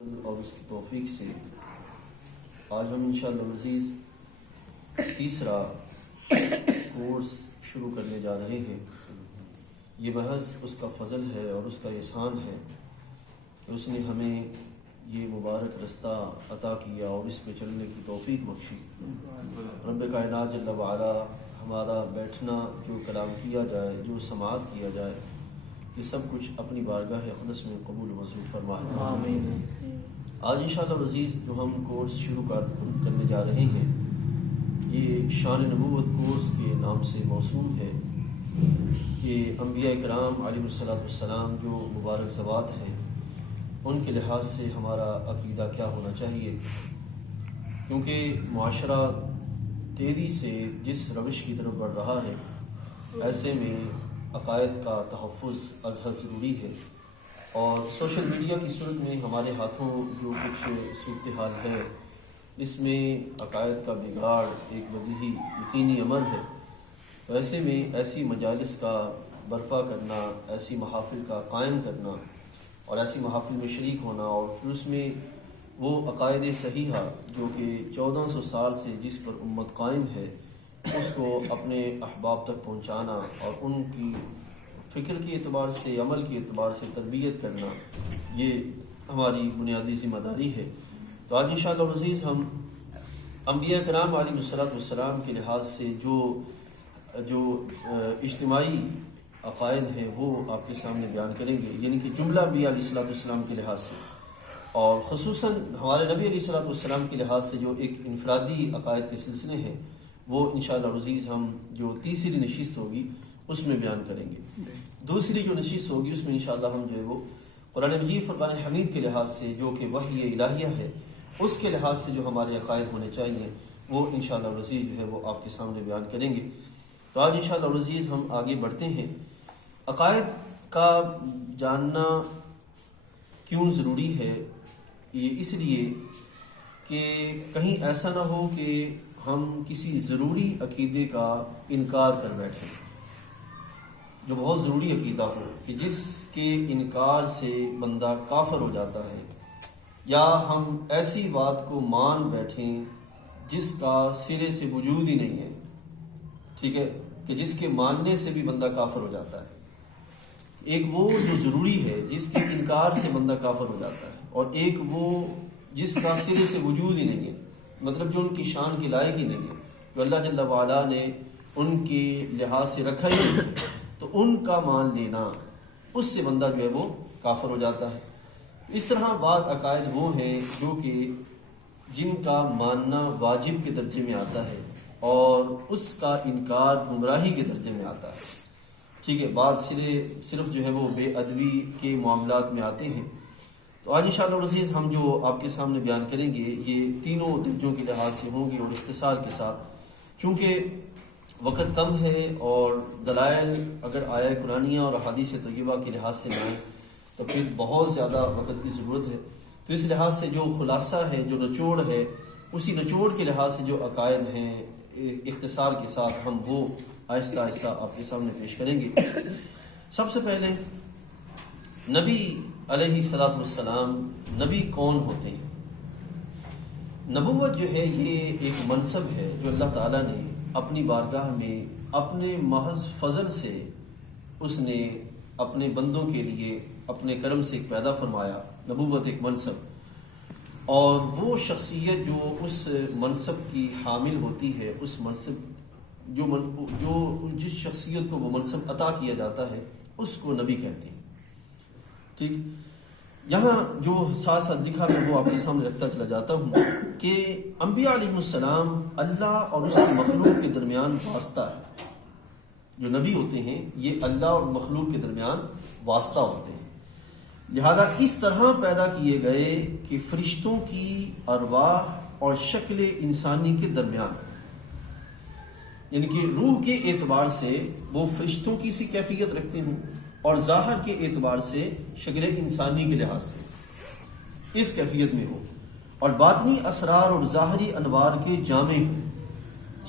اور اس کی توفیق سے آج ہم انشاءاللہ عزیز تیسرا کورس شروع کرنے جا رہے ہیں۔ یہ محض اس کا فضل ہے اور اس کا احسان ہے کہ اس نے ہمیں یہ مبارک رستہ عطا کیا اور اس پہ چلنے کی توفیق بخشی۔ رب کائنات جل وعلا ہمارا بیٹھنا، جو کلام کیا جائے، جو سماعت کیا جائے، یہ سب کچھ اپنی بارگاہ اقدس میں قبول منظور فرمائے۔ آمین۔ آج انشاءاللہ عزیز جو ہم کورس شروع کرنے جا رہے ہیں، یہ شان نبوت کورس کے نام سے موسوم ہے کہ انبیاء کرام علیہ الصلوۃ والسلام جو مبارک ذوات ہیں، ان کے لحاظ سے ہمارا عقیدہ کیا ہونا چاہیے، کیونکہ معاشرہ تیزی سے جس روش کی طرف بڑھ رہا ہے، ایسے میں عقائد کا تحفظ ازحد ضروری ہے۔ اور سوشل میڈیا کی صورت میں ہمارے ہاتھوں جو کچھ صورتحال ہے، اس میں عقائد کا بگاڑ ایک بدیہی یقینی امر ہے۔ تو ایسے میں ایسی مجالس کا برپا کرنا، ایسی محافل کا قائم کرنا اور ایسی محافل میں شریک ہونا، اور پھر اس میں وہ عقائد صحیحہ جو کہ 1400 سال سے جس پر امت قائم ہے، اس کو اپنے احباب تک پہنچانا اور ان کی فکر کے اعتبار سے، عمل کے اعتبار سے تربیت کرنا، یہ ہماری بنیادی ذمہ داری ہے۔ تو آج انشاءاللہ عزیز ہم انبیاء کرام علیہ الصلوۃ والسلام کے لحاظ سے جو اجتماعی عقائد ہیں وہ آپ کے سامنے بیان کریں گے، یعنی کہ جملہ انبیاء علیہ الصلوۃ والسلام کے لحاظ سے، اور خصوصاً ہمارے نبی علیہ الصلوۃ والسلام کے لحاظ سے جو ایک انفرادی عقائد کے سلسلے ہیں، وہ انشاءاللہ عزیز ہم جو تیسری نشست ہوگی اس میں بیان کریں گے۔ دوسری جو نشست ہوگی اس میں انشاءاللہ ہم جو ہے وہ قرآن مجید فرقان حمید کے لحاظ سے، جو کہ وحی الہیہ ہے، اس کے لحاظ سے جو ہمارے عقائد ہونے چاہیے، وہ انشاءاللہ العزیز جو ہے وہ آپ کے سامنے بیان کریں گے۔ تو آج انشاءاللہ العزیز ہم آگے بڑھتے ہیں۔ عقائد کا جاننا کیوں ضروری ہے؟ یہ اس لیے کہ کہیں ایسا نہ ہو کہ ہم کسی ضروری عقیدے کا انکار کر بیٹھیں، جو بہت ضروری عقیدہ ہو، کہ جس کے انکار سے بندہ کافر ہو جاتا ہے، یا ہم ایسی بات کو مان بیٹھیں جس کا سرے سے وجود ہی نہیں ہے، ٹھیک ہے، کہ جس کے ماننے سے بھی بندہ کافر ہو جاتا ہے۔ ایک وہ جو ضروری ہے جس کے انکار سے بندہ کافر ہو جاتا ہے، اور ایک وہ جس کا سرے سے وجود ہی نہیں ہے، مطلب جو ان کی شان کے لائق ہی نہیں ہے، جو اللہ جل وعلا نے ان کے لحاظ سے رکھا ہی نہیں ہے، تو ان کا مان لینا، اس سے بندہ جو ہے وہ کافر ہو جاتا ہے۔ اس طرح بعض عقائد وہ ہیں جو کہ جن کا ماننا واجب کے درجے میں آتا ہے اور اس کا انکار گمراہی کے درجے میں آتا ہے، ٹھیک ہے، بعض صرف جو ہے وہ بے ادبی کے معاملات میں آتے ہیں۔ تو آج انشاءاللہ عزیز ہم جو آپ کے سامنے بیان کریں گے، یہ تینوں درجوں کے لحاظ سے ہوں گے اور اختصار کے ساتھ، چونکہ وقت کم ہے اور دلائل اگر آیہ قرآنیہ اور احادیث طیبہ کے لحاظ سے لائیں تو پھر بہت زیادہ وقت کی ضرورت ہے۔ تو اس لحاظ سے جو خلاصہ ہے، جو نچوڑ ہے، اسی نچوڑ کے لحاظ سے جو عقائد ہیں، اختصار کے ساتھ ہم وہ آہستہ آہستہ آپ کے سامنے پیش کریں گے۔ سب سے پہلے نبی علیہ الصلوۃ والسلام، نبی کون ہوتے ہیں؟ نبوت جو ہے یہ ایک منصب ہے جو اللہ تعالیٰ نے اپنی بارگاہ میں اپنے محض فضل سے اس نے اپنے بندوں کے لیے اپنے کرم سے ایک پیدا فرمایا۔ نبوت ایک منصب، اور وہ شخصیت جو اس منصب کی حامل ہوتی ہے، اس منصب جو جس شخصیت کو وہ منصب عطا کیا جاتا ہے، اس کو نبی کہتے ہیں، ٹھیک۔ یہاں جو ساتھ ساتھ لکھا میں وہ آپ کے سامنے رکھتا چلا جاتا ہوں کہ انبیاء علیہ السلام اللہ اور اس کی مخلوق کے درمیان واسطہ ہے۔ جو نبی ہوتے ہیں یہ اللہ اور مخلوق کے درمیان واسطہ ہوتے ہیں، لہذا اس طرح پیدا کیے گئے کہ فرشتوں کی ارواح اور شکل انسانی کے درمیان، یعنی کہ روح کے اعتبار سے وہ فرشتوں کی سی کیفیت رکھتے ہوں اور ظاہر کے اعتبار سے شکل انسانی کے لحاظ سے اس کیفیت میں ہو، اور باطنی اسرار اور ظاہری انوار کے جامع ہوں۔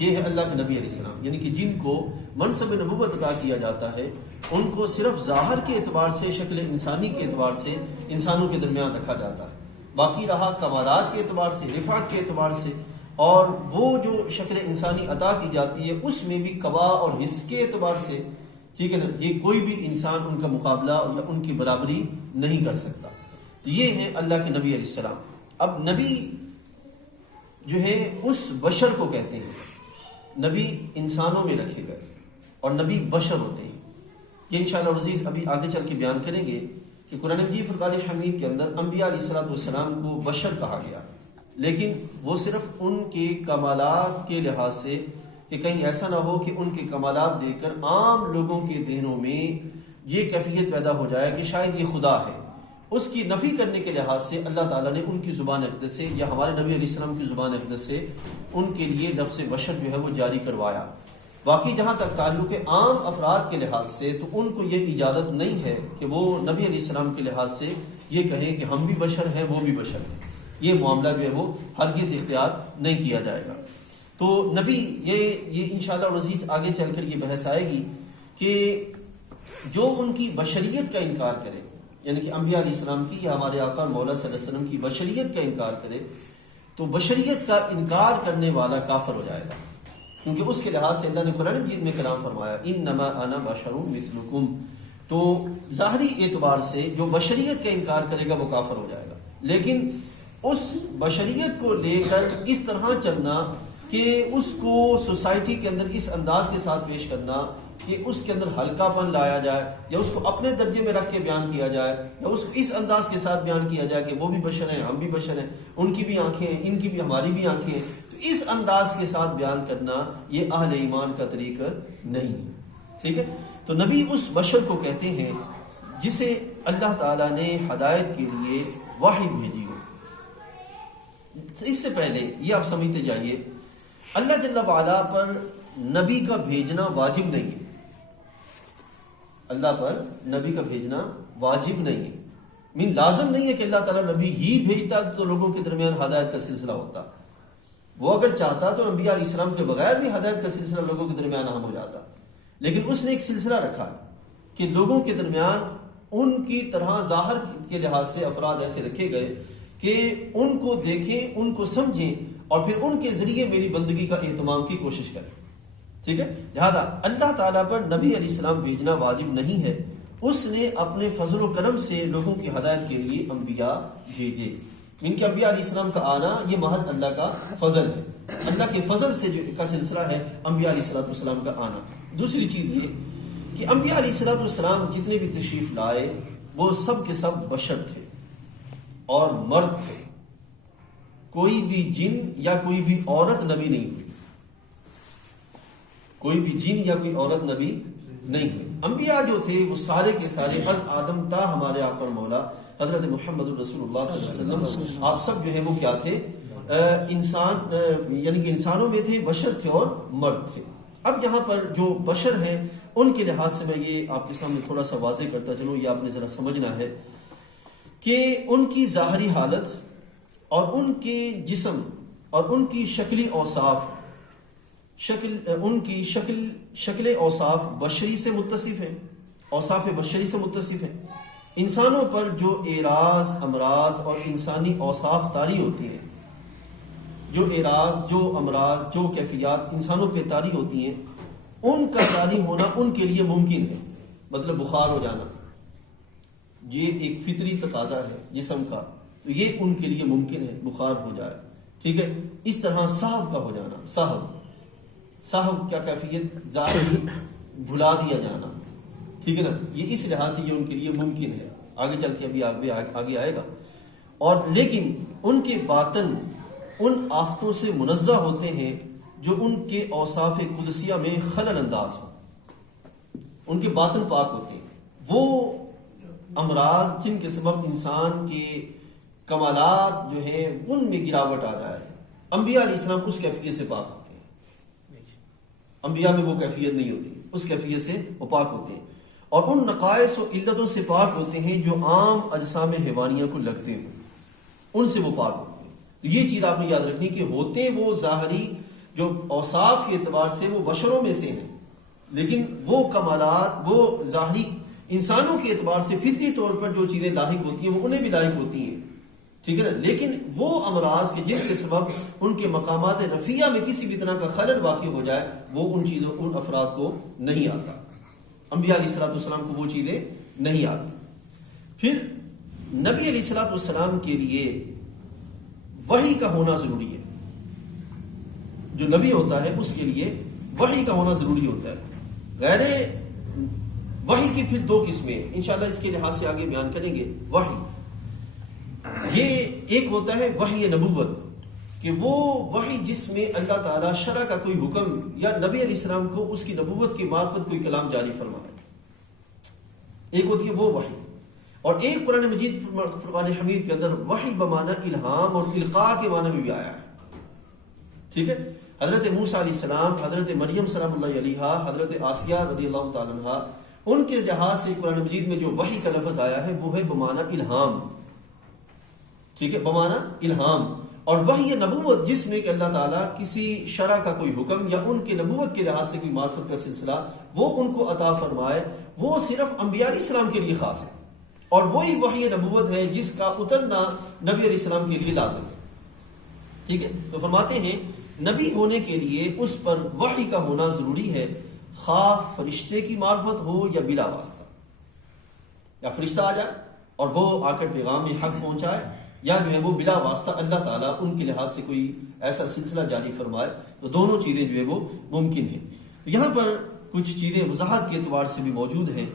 یہ ہے اللہ کے نبی علیہ السلام، یعنی کہ جن کو منصب نبوت عطا کیا جاتا ہے، ان کو صرف ظاہر کے اعتبار سے، شکل انسانی کے اعتبار سے انسانوں کے درمیان رکھا جاتا ہے، باقی رہا کمالات کے اعتبار سے، رفعت کے اعتبار سے، اور وہ جو شکل انسانی عطا کی جاتی ہے اس میں بھی قوا اور حص کے اعتبار سے، ٹھیک ہے نا، یہ کوئی بھی انسان ان کا مقابلہ یا ان کی برابری نہیں کر سکتا۔ تو یہ ہیں اللہ کے نبی علیہ السلام۔ اب نبی جو ہے اس بشر کو کہتے ہیں، نبی انسانوں میں رکھے گئے اور نبی بشر ہوتے ہیں۔ یہ انشاءاللہ عزیز ابھی آگے چل کے بیان کریں گے کہ قرآن مجید فرقان حمید کے اندر انبیاء علیہ السلام کو بشر کہا گیا، لیکن وہ صرف ان کے کمالات کے لحاظ سے، کہ کہیں ایسا نہ ہو کہ ان کے کمالات دیکھ کر عام لوگوں کے ذہنوں میں یہ کیفیت پیدا ہو جائے کہ شاید یہ خدا ہے۔ اس کی نفی کرنے کے لحاظ سے اللہ تعالیٰ نے ان کی زبان اقدس سے یا ہمارے نبی علیہ السلام کی زبان اقدس سے ان کے لیے لفظ بشر جو ہے وہ جاری کروایا۔ باقی جہاں تک تعلق ہے عام افراد کے لحاظ سے، تو ان کو یہ اجازت نہیں ہے کہ وہ نبی علیہ السلام کے لحاظ سے یہ کہیں کہ ہم بھی بشر ہیں وہ بھی بشر ہیں۔ یہ معاملہ جو ہے وہ ہرگز اختیار نہیں کیا جائے گا۔ تو نبی یہ انشاءاللہ عزیز آگے چل کر یہ بحث آئے گی کہ جو ان کی بشریت کا انکار کرے، یعنی کہ انبیاء علیہ السلام کی یا ہمارے آقا مولا صلی اللہ علیہ وسلم کی بشریت کا انکار کرے، تو بشریت کا انکار کرنے والا کافر ہو جائے گا، کیونکہ اس کے لحاظ سے اللہ نے قرآن مجید میں کلام فرمایا انما انا بشر مثلکم۔ تو ظاہری اعتبار سے جو بشریت کا انکار کرے گا وہ کافر ہو جائے گا، لیکن اس بشریت کو لے کر اس طرح چلنا کہ اس کو سوسائٹی کے اندر اس انداز کے ساتھ پیش کرنا کہ اس کے اندر ہلکا پن لایا جائے یا اس کو اپنے درجے میں رکھ کے بیان کیا جائے یا اس کو اس انداز کے ساتھ بیان کیا جائے کہ وہ بھی بشر ہیں ہم بھی بشر ہیں، ان کی بھی آنکھیں ہیں ان کی بھی ہماری بھی آنکھیں ہیں، تو اس انداز کے ساتھ بیان کرنا یہ اہل ایمان کا طریقہ نہیں ہے، ٹھیک ہے۔ تو نبی اس بشر کو کہتے ہیں جسے اللہ تعالیٰ نے ہدایت کے لیے وحی بھیجی ہو۔ اس سے پہلے یہ آپ سمجھتے جائیے، اللہ جل وعلا پر نبی کا بھیجنا واجب نہیں ہے، اللہ پر نبی کا بھیجنا واجب نہیں ہے، لازم نہیں ہے کہ اللہ تعالیٰ نبی ہی بھیجتا تو لوگوں کے درمیان ہدایت کا سلسلہ ہوتا۔ وہ اگر چاہتا تو انبیاء علیہ السلام کے بغیر بھی ہدایت کا سلسلہ لوگوں کے درمیان اہم ہو جاتا، لیکن اس نے ایک سلسلہ رکھا کہ لوگوں کے درمیان ان کی طرح ظاہر کے لحاظ سے افراد ایسے رکھے گئے کہ ان کو دیکھیں، ان کو سمجھیں اور پھر ان کے ذریعے میری بندگی کا اہتمام کی کوشش کریں، ٹھیک ہے۔ لہذا اللہ تعالیٰ پر نبی علیہ السلام بھیجنا واجب نہیں ہے، اس نے اپنے فضل و کرم سے لوگوں کی ہدایت کے لیے انبیاء بھیجے۔ ان کے انبیاء علیہ السلام کا آنا یہ محض اللہ کا فضل ہے، اللہ کے فضل سے جو کا سلسلہ ہے انبیاء علیہ السلام کا آنا۔ دوسری چیز یہ کہ انبیاء علیہ السلام جتنے بھی تشریف لائے وہ سب کے سب بشر تھے اور مرد تھے، کوئی بھی جن یا کوئی بھی عورت نبی نہیں ہوئی، کوئی بھی جن یا کوئی عورت نبی نہیں ہوئی۔ انبیاء جو تھے وہ سارے کے سارے از آدم تا ہمارے آقا اور مولا حضرت محمد رسول اللہ صلی اللہ علیہ وسلم، آپ سب جو ہے وہ کیا تھے؟ انسان، یعنی کہ انسانوں میں تھے، بشر تھے اور مرد تھے۔ اب یہاں پر جو بشر ہیں ان کے لحاظ سے میں یہ آپ کے سامنے تھوڑا سا واضح کرتا چلوں، یہ آپ نے ذرا سمجھنا ہے کہ ان کی ظاہری حالت اور ان کے جسم اور ان کی شکلی اوصاف، ان کی شکل اوصاف بشری سے متصف ہیں، اوصاف بشری سے متصف ہیں۔ انسانوں پر جو اعراض، امراض اور انسانی اوصاف طاری ہوتی ہیں، جو اعراض، جو امراض، جو کیفیات انسانوں پہ طاری ہوتی ہیں، ان کا طاری ہونا ان کے لیے ممکن ہے۔ مطلب بخار ہو جانا یہ ایک فطری تقاضا ہے جسم کا، تو یہ ان کے لیے ممکن ہے بخار ہو جائے، ٹھیک ہے۔ اس طرح صاحب کا ہو جانا، صاحب کیا کیفیت؟ ظاہری بھلا دیا جانا، ٹھیک ہے نا، یہ اس لحاظ سے یہ ان کے لیے ممکن ہے، آگے چل کے ابھی آگے آئے گا۔ اور لیکن ان کے باطن ان آفتوں سے منزہ ہوتے ہیں جو ان کے اوصاف قدسیہ میں خلل انداز ہو، ان کے باطن پاک ہوتے ہیں۔ وہ امراض جن کے سبب انسان کے کمالات جو ہیں ان میں گراوٹ آ جائے، انبیاء علیہ السلام اس کیفیت سے پاک ہوتے ہیں، انبیاء میں وہ کیفیت نہیں ہوتی، اس کیفیت سے وہ پاک ہوتے ہیں، اور ان نقائص و علتوں سے پاک ہوتے ہیں جو عام اجسام حیوانیہ کو لگتے ہیں، ان سے وہ پاک ہوتے ہیں۔ یہ چیز آپ نے یاد رکھنی کہ ہوتے وہ ظاہری جو اوصاف کے اعتبار سے وہ بشروں میں سے ہیں، لیکن وہ کمالات، وہ ظاہری انسانوں کے اعتبار سے فطری طور پر جو چیزیں لاحق ہوتی ہیں وہ انہیں بھی لاحق ہوتی ہیں، ٹھیک ہے نا. لیکن وہ امراض کے جن کے سبب ان کے مقامات رفیع میں کسی بھی طرح کا خلل واقع ہو جائے وہ ان افراد کو نہیں آتا. انبیاء علیہ الصلوۃ والسلام کو وہ چیزیں نہیں آتی. پھر نبی علیہ الصلوۃ والسلام کے لیے وحی کا ہونا ضروری ہے. جو نبی ہوتا ہے اس کے لیے وحی کا ہونا ضروری ہوتا ہے. غیر وحی کی پھر دو قسمیں انشاءاللہ اس کے لحاظ سے آگے بیان کریں گے. وحی یہ ایک ہوتا ہے وحی نبوت کہ وہ وحی جس میں اللہ تعالیٰ شرع کا کوئی حکم یا نبی علیہ السلام کو اس کی نبوت کی معرفت کوئی کلام جاری فرمائے. ایک ہوتی ہے وہ وحی. اور ایک قرآن مجید فرقان حمید کے اندر وحی بمعنی الہام اور القاء کے معنی میں بھی آیا ہے. ٹھیک ہے. حضرت موسیٰ علیہ السلام، حضرت مریم سلام اللہ علیہا، حضرت آسیہ رضی اللہ تعالیٰ عنہا، ان کے لحاظ سے قرآن مجید میں جو وحی کا لفظ آیا ہے وہ ہے بمعنی الہام. ٹھیک ہے، بمعنی الہام. اور وحی نبوت جس میں کہ اللہ تعالیٰ کسی شرع کا کوئی حکم یا ان کے نبوت کے لحاظ سے کوئی معرفت کا سلسلہ وہ ان کو عطا فرمائے، وہ صرف انبیاء علیہ السلام کے لیے خاص ہے. اور وہی وحی نبوت ہے جس کا اترنا نبی علیہ السلام کے لیے لازم ہے. ٹھیک ہے. تو فرماتے ہیں نبی ہونے کے لیے اس پر وحی کا ہونا ضروری ہے، خواہ فرشتے کی معرفت ہو یا بلا واسطہ. یا فرشتہ آ جائے اور وہ آ کر پیغام حق پہنچائے، یا جو ہے وہ بلا واسطہ اللہ تعالیٰ ان کے لحاظ سے کوئی ایسا سلسلہ جاری فرمائے. تو دونوں چیزیں جو ہے وہ ممکن ہیں. یہاں پر کچھ چیزیں وضاحت کے اعتبار سے بھی موجود ہیں.